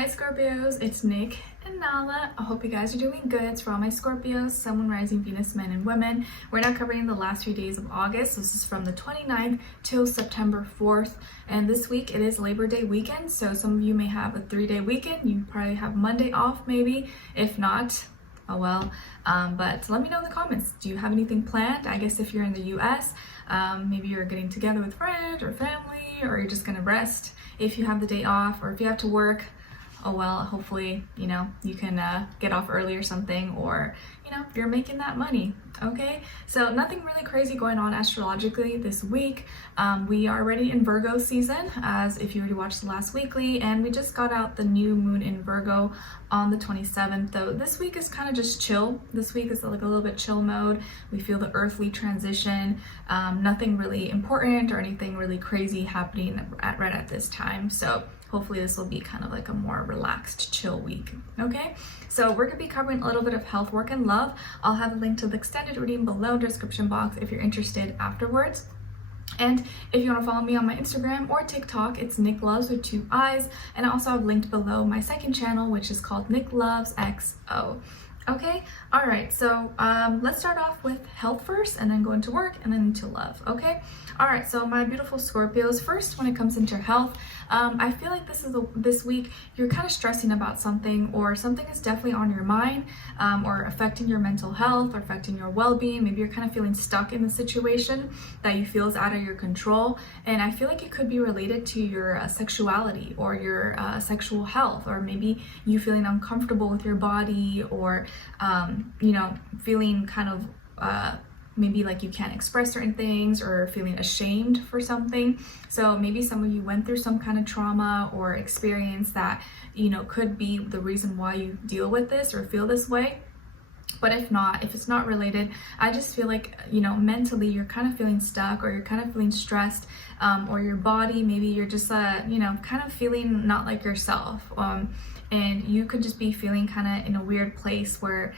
Hi Scorpios, it's Nick and Nala. I hope you guys are doing good. It's for all my Scorpios, Sun, Moon, Rising, Venus, men and women. We're now covering the last few days of August. This is from the 29th till September 4th. And this week it is Labor Day weekend. So some of you may have a 3-day weekend. You probably have Monday off maybe. If not, oh well. But let me know in the comments. Do you have anything planned? I guess if you're in the US, maybe you're getting together with friends or family, or you're just gonna rest if you have the day off, or if you have to work. Oh well, hopefully, you can get off early or something, or, you're making that money, okay? So nothing really crazy going on astrologically this week. We are already in Virgo season, as if you already watched the last weekly, and we just got out the new moon in Virgo on the 27th. Though this week is kind of just chill. This week is like a little bit chill mode. We feel the earthly transition, nothing really important or anything really crazy happening right at this time. So hopefully this will be kind of like a more relaxed, chill week, okay? So we're gonna be covering a little bit of health, work, and love. I'll have a link to the extended reading below in the description box if you're interested afterwards. And if you want to follow me on my Instagram or TikTok, it's Nicloves with 2 eyes. And I also have linked below my second channel, which is called Nicloves XO. Okay, all right, so let's start off with health first, and then go into work, and then into love, okay? All right, so my beautiful Scorpios, first when it comes into health, I feel like this week you're kind of stressing about something, or something is definitely on your mind, or affecting your mental health, or affecting your well-being. Maybe you're kind of feeling stuck in the situation that you feel is out of your control, and I feel like it could be related to your sexuality, or your sexual health, or maybe you feeling uncomfortable with your body, or feeling kind of maybe like you can't express certain things, or feeling ashamed for something. So maybe some of you went through some kind of trauma or experience that could be the reason why you deal with this or feel this way. But if it's not related, I just feel like, mentally you're kind of feeling stuck, or you're kind of feeling stressed, or your body, maybe you're just, kind of feeling not like yourself. And you could just be feeling kind of in a weird place where,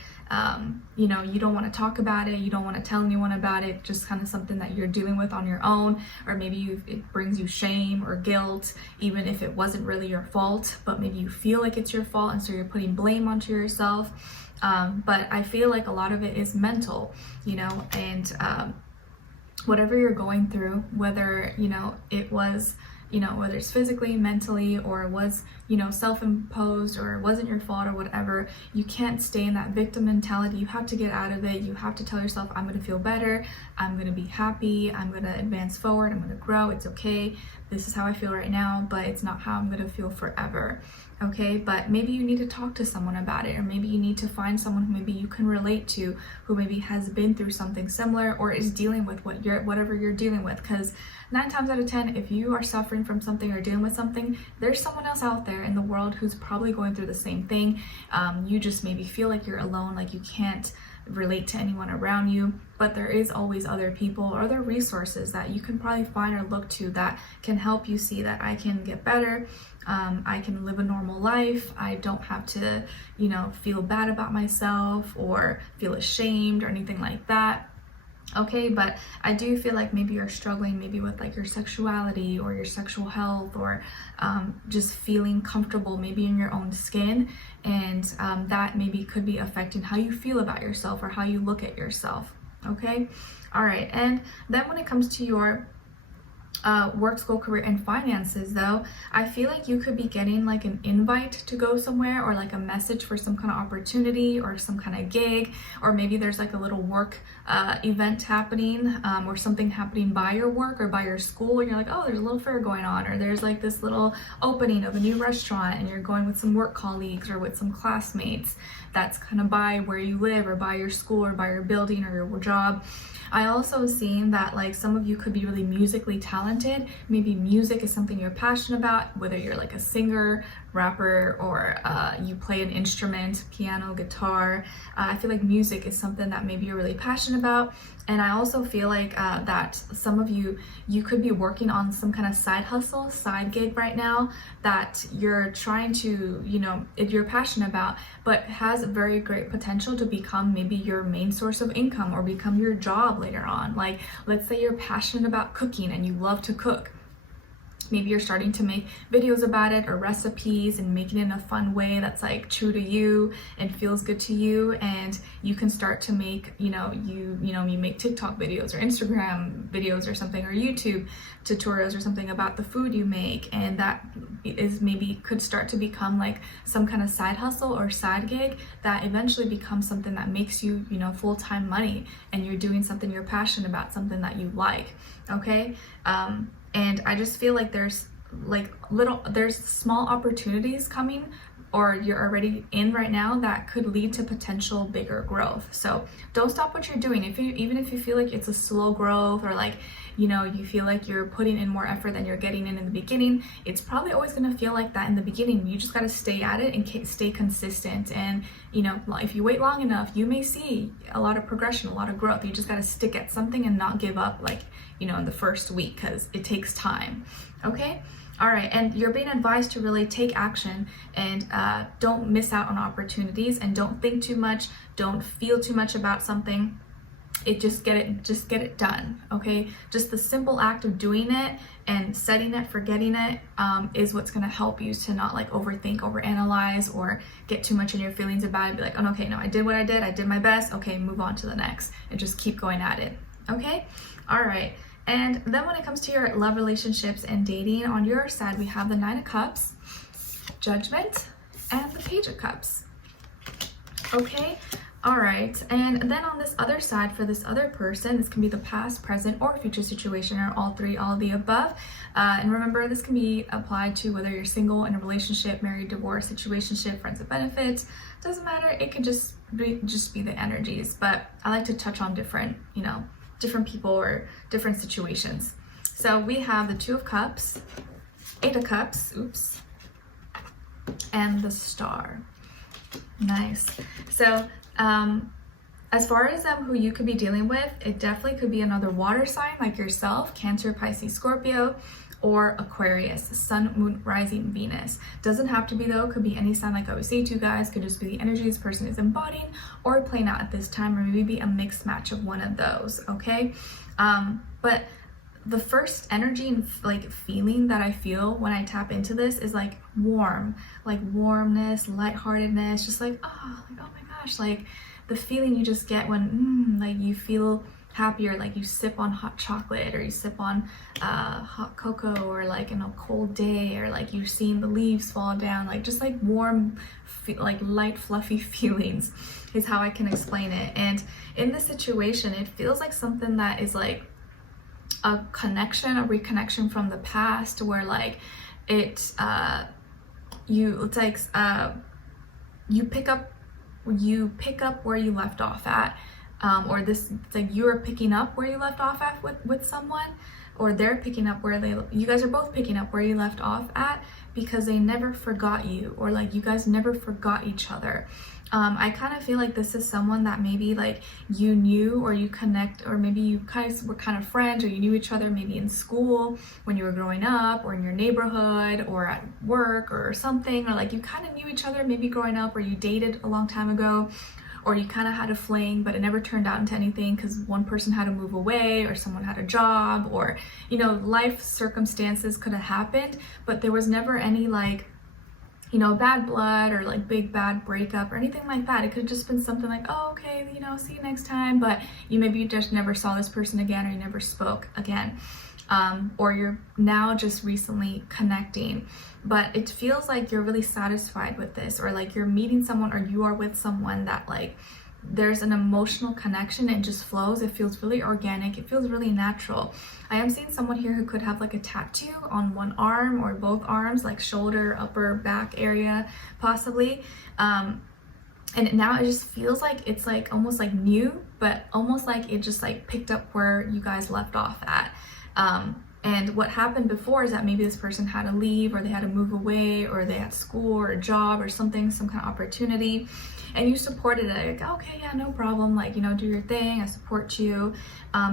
you don't want to talk about it, you don't want to tell anyone about it, just kind of something that you're dealing with on your own, or maybe it brings you shame or guilt, even if it wasn't really your fault, but maybe you feel like it's your fault, and so you're putting blame onto yourself. But I feel like a lot of it is mental, and whatever you're going through, whether, it was, whether it's physically, mentally, or it was, self-imposed, or it wasn't your fault, or whatever, you can't stay in that victim mentality. You have to get out of it. You have to tell yourself, I'm going to feel better. I'm going to be happy. I'm going to advance forward. I'm going to grow. It's okay. This is how I feel right now, but it's not how I'm going to feel forever. Okay, but maybe you need to talk to someone about it, or maybe you need to find someone who maybe you can relate to, who maybe has been through something similar, or is dealing with whatever you're dealing with. Because 9 times out of 10, if you are suffering from something or dealing with something, there's someone else out there in the world who's probably going through the same thing. You just maybe feel like you're alone, like you can't relate to anyone around you, but there is always other people or other resources that you can probably find or look to that can help you see that I can get better. I can live a normal life. I don't have to, feel bad about myself or feel ashamed or anything like that. Okay, but I do feel like maybe you're struggling maybe with like your sexuality or your sexual health, or just feeling comfortable maybe in your own skin, and that maybe could be affecting how you feel about yourself or how you look at yourself. Okay, all right, and then when it comes to your work, school, career, and finances, though, I feel like you could be getting like an invite to go somewhere, or like a message for some kind of opportunity or some kind of gig, or maybe there's like a little work event happening, or something happening by your work or by your school, and you're like, oh, there's a little fair going on, or there's like this little opening of a new restaurant, and you're going with some work colleagues or with some classmates that's kind of by where you live, or by your school, or by your building, or your job. I also seen that like some of you could be really musically talented. Maybe music is something you're passionate about, whether you're like a singer, rapper, or you play an instrument, piano, guitar. I feel like music is something that maybe you're really passionate about. And I also feel like that some of you could be working on some kind of side hustle, side gig right now that you're trying to, if you're passionate about, but has a very great potential to become maybe your main source of income, or become your job later on. Like, let's say you're passionate about cooking and you love to cook. maybe you're starting to make videos about it or recipes and making it in a fun way that's like true to you and feels good to you, and you can start to make, you make TikTok videos or Instagram videos or something, or YouTube tutorials or something about the food you make, and that is maybe could start to become like some kind of side hustle or side gig that eventually becomes something that makes you, full-time money, and you're doing something you're passionate about, something that you like. Okay. And I just feel like there's small opportunities coming, or you're already in right now, that could lead to potential bigger growth. So don't stop what you're doing. Even if you feel like it's a slow growth, or like, you feel like you're putting in more effort than you're getting in the beginning, it's probably always going to feel like that in the beginning. You just got to stay at it and stay consistent. And, if you wait long enough, you may see a lot of progression, a lot of growth. You just got to stick at something and not give up, like, in the first week, because it takes time. Okay. All right, and you're being advised to really take action, and don't miss out on opportunities, and don't think too much, don't feel too much about something. Just get it done. Okay, just the simple act of doing it and setting it, forgetting it, is what's going to help you to not like overthink, overanalyze, or get too much in your feelings about it. Be like, oh, okay, no, I did what I did my best, okay, move on to the next, and just keep going at it. Okay. All right. And then when it comes to your love relationships and dating, on your side, we have the Nine of Cups, Judgment, and the Page of Cups. Okay. All right. And then on this other side, for this other person, this can be the past, present, or future situation, or all three, all of the above. And remember, this can be applied to whether you're single, in a relationship, married, divorced, situationship, friends with benefits. Doesn't matter. It could just be the energies. But I like to touch on different people or different situations. So we have the Two of Cups, Eight of Cups, and the Star. Nice. So as far as who you could be dealing with, it definitely could be another water sign like yourself, Cancer, Pisces, Scorpio, or Aquarius, Sun, Moon, Rising, Venus. Doesn't have to be though, could be any sign like I always say to you guys, could just be the energy this person is embodying or playing out at this time, or maybe a mixed match of one of those, okay? But the first energy and like feeling that I feel when I tap into this is like warm, like warmness, lightheartedness, just like, oh my gosh, like the feeling you just get when like you feel happier, like you sip on hot chocolate, or you sip on hot cocoa, or like in a cold day, or like you're seeing the leaves fall down, like just like warm, like light fluffy feelings is how I can explain it. And in this situation, it feels like something that is like a connection, a reconnection from the past, where like you pick up where you left off at. Or this, it's like you are picking up where you left off at with someone, or they're picking up you guys are both picking up where you left off at, because they never forgot you, or like you guys never forgot each other. I kind of feel like this is someone that maybe like you knew, or you connect, or maybe you guys were kind of friends, or you knew each other maybe in school when you were growing up, or in your neighborhood, or at work or something, or like you kind of knew each other maybe growing up, or you dated a long time ago, or you kind of had a fling, but it never turned out into anything because one person had to move away, or someone had a job, or, life circumstances could have happened, but there was never any like, bad blood, or like big bad breakup or anything like that. It could have just been something like, oh, okay, see you next time, but you just never saw this person again, or you never spoke again. Or you're now just recently connecting, but it feels like you're really satisfied with this, or like you're meeting someone, or you are with someone that like there's an emotional connection. It just flows. It feels really organic. It feels really natural. I am seeing someone here who could have like a tattoo on one arm or both arms, like shoulder, upper back area, possibly. And now it just feels like it's like almost like new, but almost like it just like picked up where you guys left off at. And what happened before is that maybe this person had to leave, or they had to move away, or they had school or a job or something, some kind of opportunity, and you supported it. Like, okay, yeah, no problem. Like, do your thing. I support you.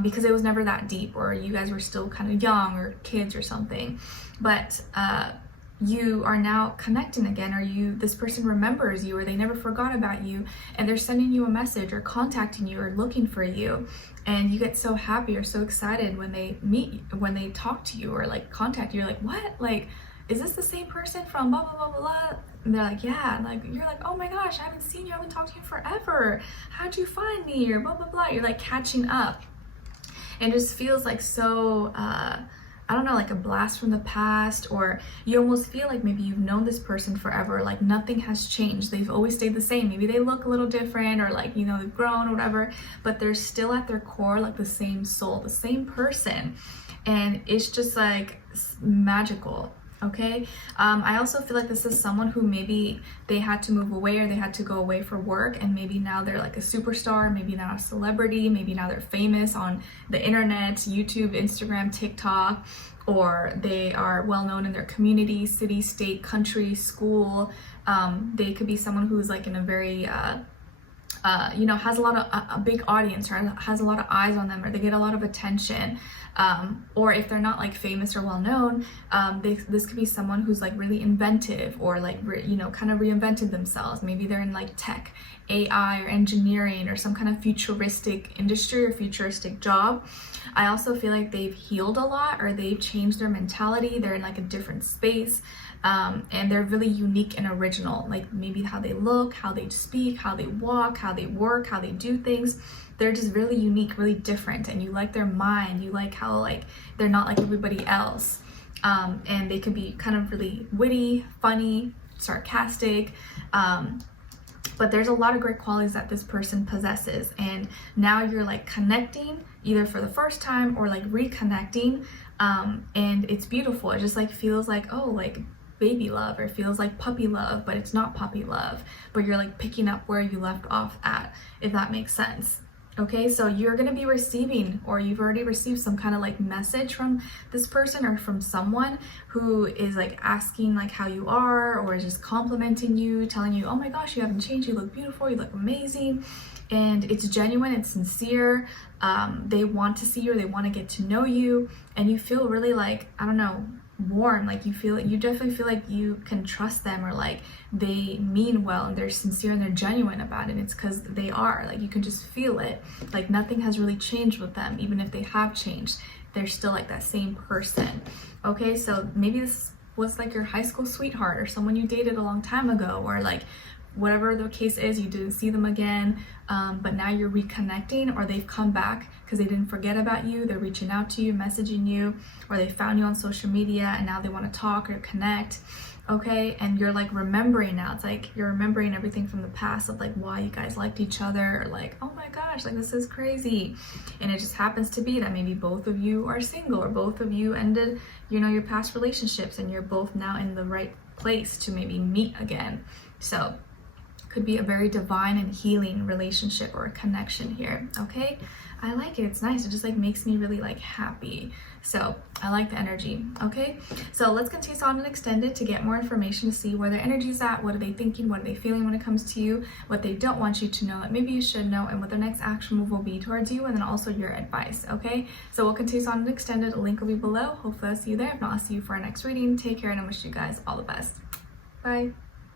Because it was never that deep, or you guys were still kind of young or kids or something. But you are now connecting again, or this person remembers you, or they never forgot about you, and they're sending you a message or contacting you or looking for you, and you get so happy or so excited when they talk to you or like contact you. You're like, what? Like, is this the same person from blah blah blah blah blah? And they're like, yeah. And like, you're like, oh my gosh, I haven't seen you, I haven't talked to you forever, how'd you find me, or blah blah blah. You're like catching up, and it just feels like so I don't know, like a blast from the past, or you almost feel like maybe you've known this person forever, like nothing has changed, they've always stayed the same. Maybe they look a little different, or like, you know, they've grown or whatever, but they're still at their core like the same soul, the same person, and it's just like magical. Okay, I also feel like this is someone who maybe they had to move away, or they had to go away for work, and maybe now they're like a superstar, maybe now a celebrity, maybe now they're famous on the internet, YouTube, Instagram, TikTok, or they are well known in their community, city, state, country, school. They could be someone who's like in a very you know, has a lot of a big audience, or has a lot of eyes on them, or they get a lot of attention. Or if they're not like famous or well known, this could be someone who's like really inventive, or like you know, kind of reinvented themselves. Maybe they're in like tech, AI, or engineering, or some kind of futuristic industry or futuristic job. I also feel like they've healed a lot, or they've changed their mentality. They're in like a different space. And they're really unique and original, like maybe how they look, how they speak, how they walk, how they work, how they do things. They're just really unique, really different, and you like their mind. You like how like they're not like everybody else, and they could be kind of really witty, funny, sarcastic, but there's a lot of great qualities that this person possesses, and now you're like connecting either for the first time or like reconnecting, and it's beautiful. It just like feels like, oh, like baby love, or feels like puppy love, but it's not puppy love, but you're like picking up where you left off at, if that makes sense. Okay, so you're going to be receiving, or you've already received some kind of like message from this person, or from someone who is like asking like how you are, or is just complimenting you, telling you, oh my gosh, you haven't changed, you look beautiful, you look amazing. And it's genuine, it's sincere. They want to see you, or they want to get to know you, and you feel really like, I don't know, warm. Like you definitely feel like you can trust them, or like they mean well, and they're sincere, and they're genuine about it. It's because they are, like, you can just feel it. Like nothing has really changed with them. Even if they have changed, they're still like that same person. Okay, so maybe this was like your high school sweetheart, or someone you dated a long time ago, or like whatever the case is, you didn't see them again, but now you're reconnecting, or they've come back because they didn't forget about you. They're reaching out to you, messaging you, or they found you on social media and now they want to talk or connect. Okay, and you're like remembering now. It's like you're remembering everything from the past of like why you guys liked each other, or like, oh my gosh, like this is crazy. And it just happens to be that maybe both of you are single, or both of you ended, you know, your past relationships, and you're both now in the right place to maybe meet again. So could be a very divine and healing relationship or a connection here. Okay, I like it. It's nice. It just like makes me really like happy. So I like the energy. Okay, so let's continue on and extend it to get more information, to see where their energy's at, what are they thinking, what are they feeling when it comes to you, what they don't want you to know that maybe you should know, and what their next action move will be towards you, and then also your advice. Okay, so we'll continue on and extend it. A link will be below. Hopefully I'll see you there. If not, I'll see you for our next reading. Take care, and I wish you guys all the best. Bye.